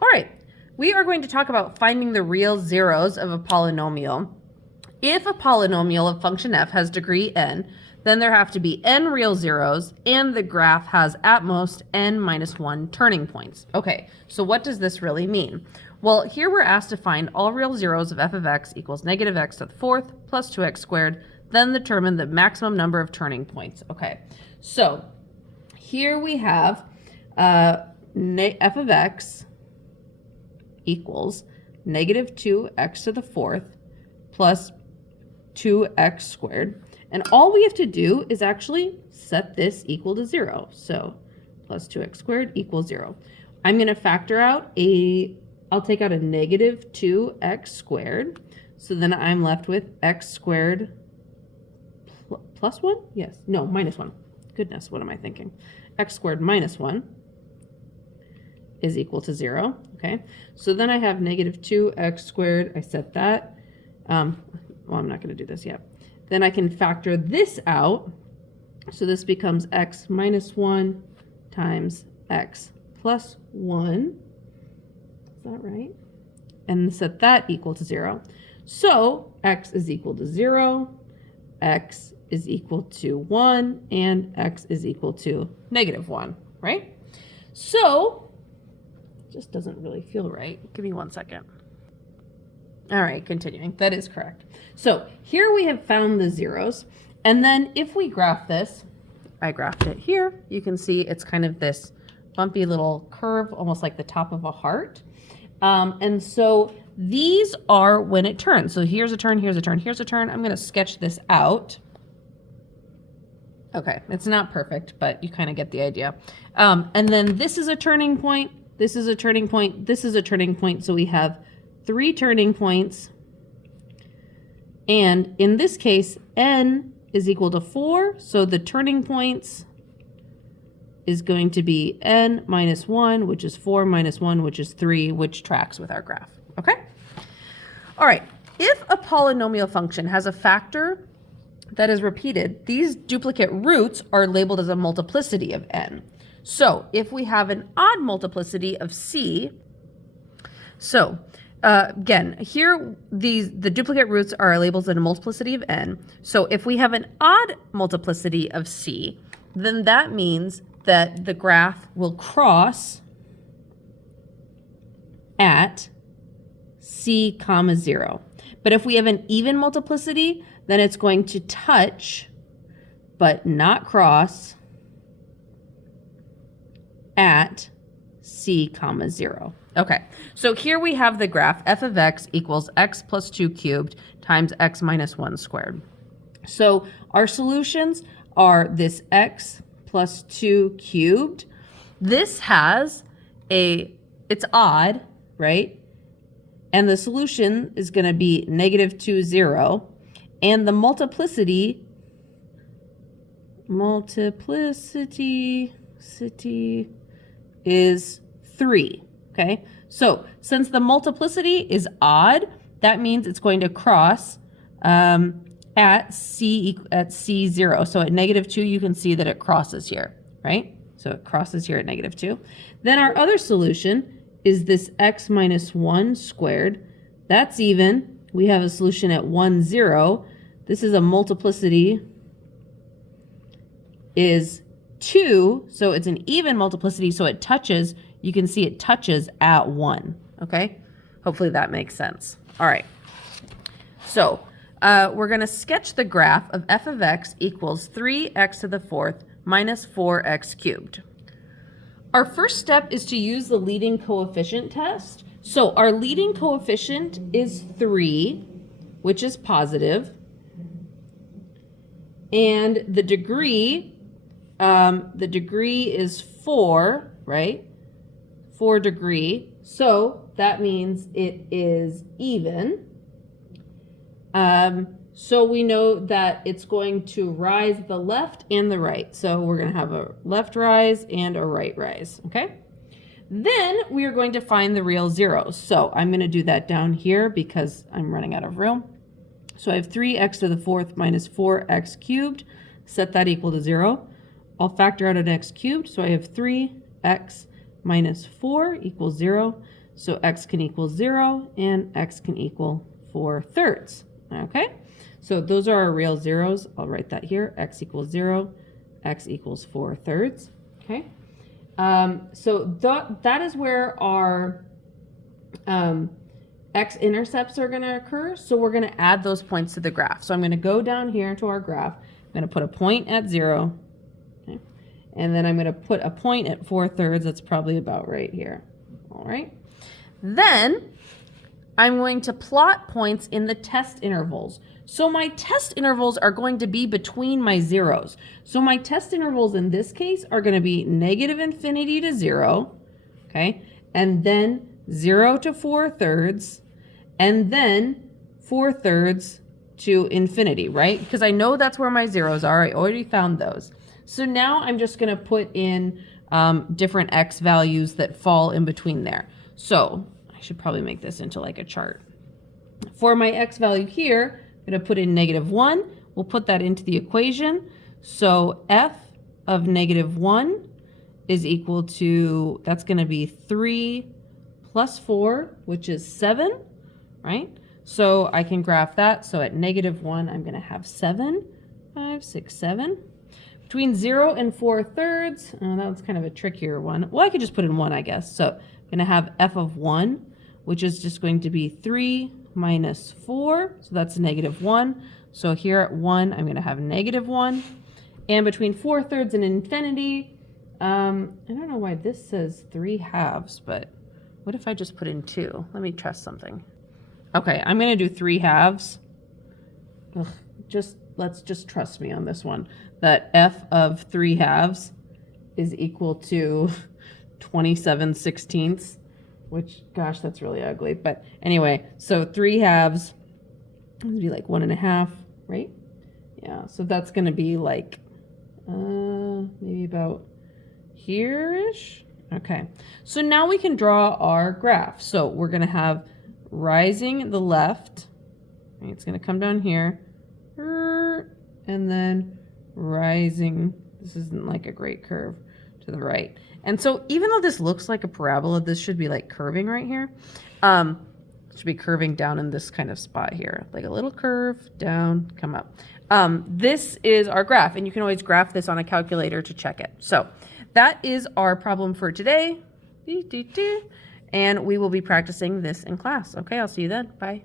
All right, we are going to talk about finding the real zeros of a polynomial. If a polynomial of function f has degree n, then there have to be n real zeros, and the graph has at most n minus 1 turning points. Okay, so what does this really mean? Well, here we're asked to find all real zeros of f of x equals negative x to the fourth plus 2x squared, then determine the maximum number of turning points. Okay, so here we have f of x equals negative 2x to the fourth plus 2x squared. And all we have to do is actually set this equal to 0. So plus 2x squared equals 0. I'm going to factor out I'll take out a negative 2x squared. So then I'm left with x squared plus 1? Yes. No, minus 1. Goodness, what am I thinking? X squared minus 1 is equal to 0. Okay. So then I have negative 2x squared. I set that. Well, I'm not going to do this yet. Then I can factor this out. So this becomes x minus 1 times x plus 1. Is that right? And set that equal to 0. So x is equal to 0, x is equal to 1, and x is equal to negative 1, right? So, it just doesn't really feel right. Give me 1 second. All right, continuing. That is correct. So here we have found the zeros. And then if we graph this, I graphed it here. You can see it's kind of this bumpy little curve, almost like the top of a heart. And so these are when it turns. So here's a turn, here's a turn, here's a turn. I'm going to sketch this out. Okay, it's not perfect, but you kind of get the idea. And then this is a turning point. This is a turning point. This is a turning point. So we have 3 turning points. And in this case, n is equal to 4. So the turning points is going to be n minus 1, which is 4 minus 1, which is 3, which tracks with our graph. Okay? All right. If a polynomial function has a factor that is repeated, these duplicate roots are labeled as a multiplicity of n. So if we have an odd multiplicity of c, so again, here the duplicate roots are labeled as a multiplicity of n. So if we have an odd multiplicity of c, then that means that the graph will cross at c comma 0. But if we have an even multiplicity, then it's going to touch but not cross at c comma 0. Okay, so here we have the graph f of x equals x plus 2 cubed times x minus 1 squared. So our solutions are this x plus 2 cubed. This has it's odd, right? And the solution is going to be negative 2, 0. And the multiplicity is 3. Okay, so since the multiplicity is odd, that means it's going to cross at C0. So at negative 2, you can see that it crosses here, right? So it crosses here at negative 2. Then our other solution is this x minus 1 squared. That's even. We have a solution at 1, 0. This is a multiplicity is 2, so it's an even multiplicity, so it touches. You can see it touches at 1, okay? Hopefully that makes sense. All right. So we're going to sketch the graph of f of x equals 3x to the fourth minus 4x cubed. Our first step is to use the leading coefficient test. So our leading coefficient is 3, which is positive. And the degree is 4, right? 4 degree. So that means it is even. So we know that it's going to rise the left and the right. So we're going to have a left rise and a right rise, okay? Then we are going to find the real zeros. So I'm going to do that down here because I'm running out of room. So I have 3x to the fourth minus 4x cubed. Set that equal to 0. I'll factor out an x cubed. So I have 3x minus 4 equals 0. So x can equal 0 and x can equal 4/3. Okay, so those are our real zeros. I'll write that here. X equals 0, x equals 4/3. Okay, so that is where our x-intercepts are going to occur. So we're going to add those points to the graph. So I'm going to go down here to our graph. I'm going to put a point at 0. Okay, and then I'm going to put a point at 4/3. That's probably about right here. All right. Then I'm going to plot points in the test intervals. So my test intervals are going to be between my zeros. So my test intervals in this case are going to be -infinity to 0, okay, and then 0 to 4/3, and then 4/3 to infinity, right? Because I know that's where my zeros are. I already found those. So now I'm just going to put in different x values that fall in between there. So I should probably make this into like a chart. For my x value here, I'm going to put in -1. We'll put that into the equation. So f of -1 is equal to, that's going to be 3 plus 4, which is 7, right? So I can graph that. So at -1, I'm going to have 7, 5, 6, 7. Between 0 and 4/3, that was kind of a trickier one. Well, I could just put in 1, I guess. So I'm going to have f of 1, which is just going to be 3 minus 4. So that's -1. So here at 1, I'm going to have -1. And between 4/3 and infinity, I don't know why this says 3/2, but what if I just put in 2? Let me test something. Okay, I'm going to do 3/2. Ugh, let's just trust me on this one, that f of 3/2 is equal to 27/16, which, gosh, that's really ugly. But anyway, so 3/2 would be like 1.5, right? Yeah, so that's going to be like maybe about here-ish. Okay, so now we can draw our graph. So we're going to have rising the left, right? It's going to come down here, and then rising, this isn't like a great curve, to the right. And so even though this looks like a parabola, this should be like curving right here. It should be curving down in this kind of spot here, like a little curve down, come up. This is our graph, and you can always graph this on a calculator to check it. So that is our problem for today. And we will be practicing this in class. Okay, I'll see you then. Bye.